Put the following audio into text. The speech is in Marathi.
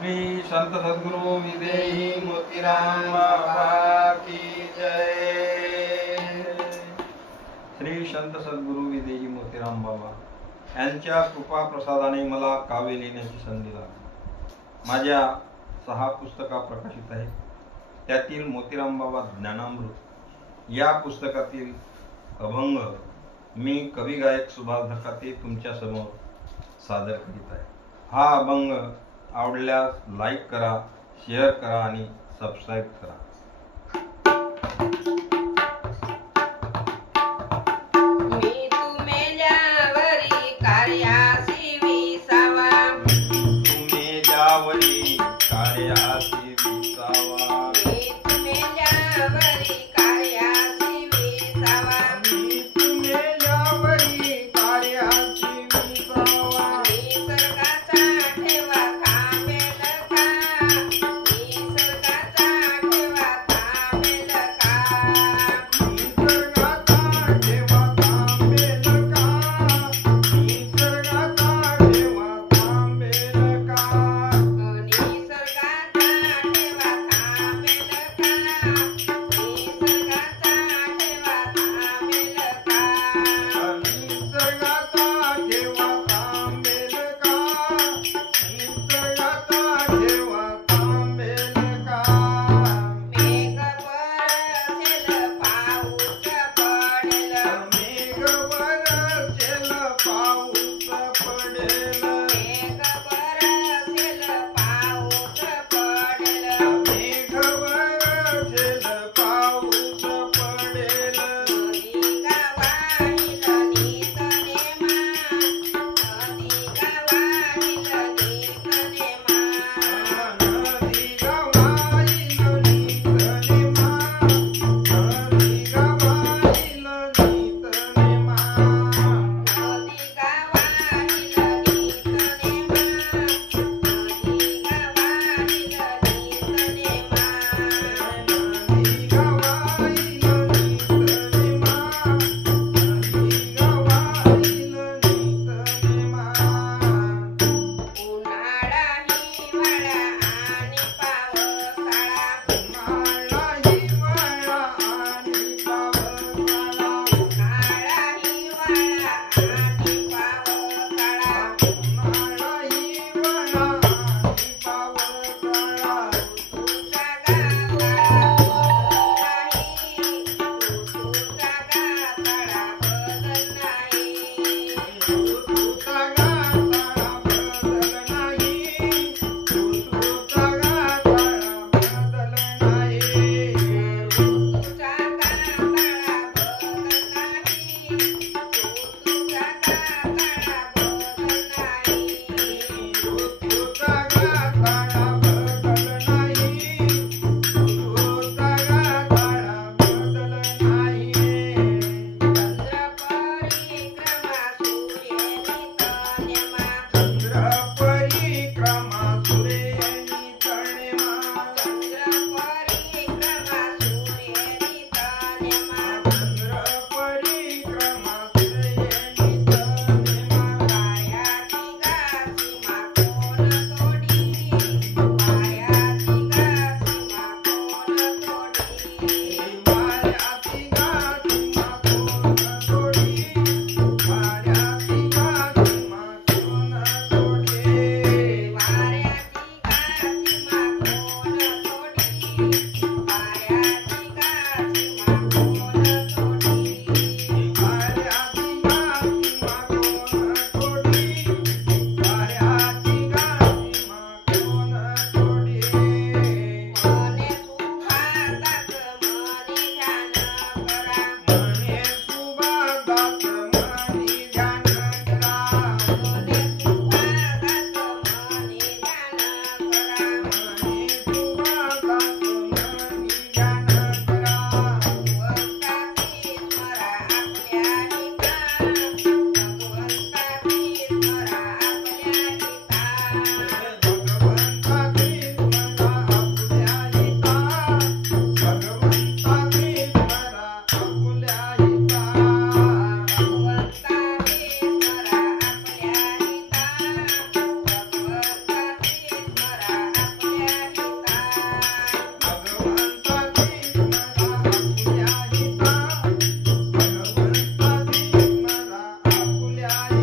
श्री संत सद्गुरु विदेही मोतीराम बाबा की जय। श्री संत सद्गुरु विदेही मोतीराम बाबा यांच्या कृपा प्रसादाने मला काव्य लिहिण्याची संधी लागली। माझ्या 6 पुस्तका प्रकाशित आहेत। त्यातील मोतीराम बाबा ज्ञानामृत या पुस्तकातील अभंग मी कवी गायक सुभाष धकाते तुमच्या समोर सादर करीत आहे। हा अभंग आवडल्यास लाईक करा, शेअर करा आणि सबस्क्राईब करा। मी तू मेल्यावरी कार्यासी विसावा, तुम्ही ज्यावरी कार्यासी विसावा, मी तू मेल्यावरी कार्यासी विसावा, मी तुम्ही ज्यावरी कार्यासी विसावा, निसर्गाचा ठेवा थांबेल का, निसर्गाचा ठेवा थांबेल का, निसर्गाचा ठेवा थांबेल का, निसर्गाचा ठेवा थांबेल का, जय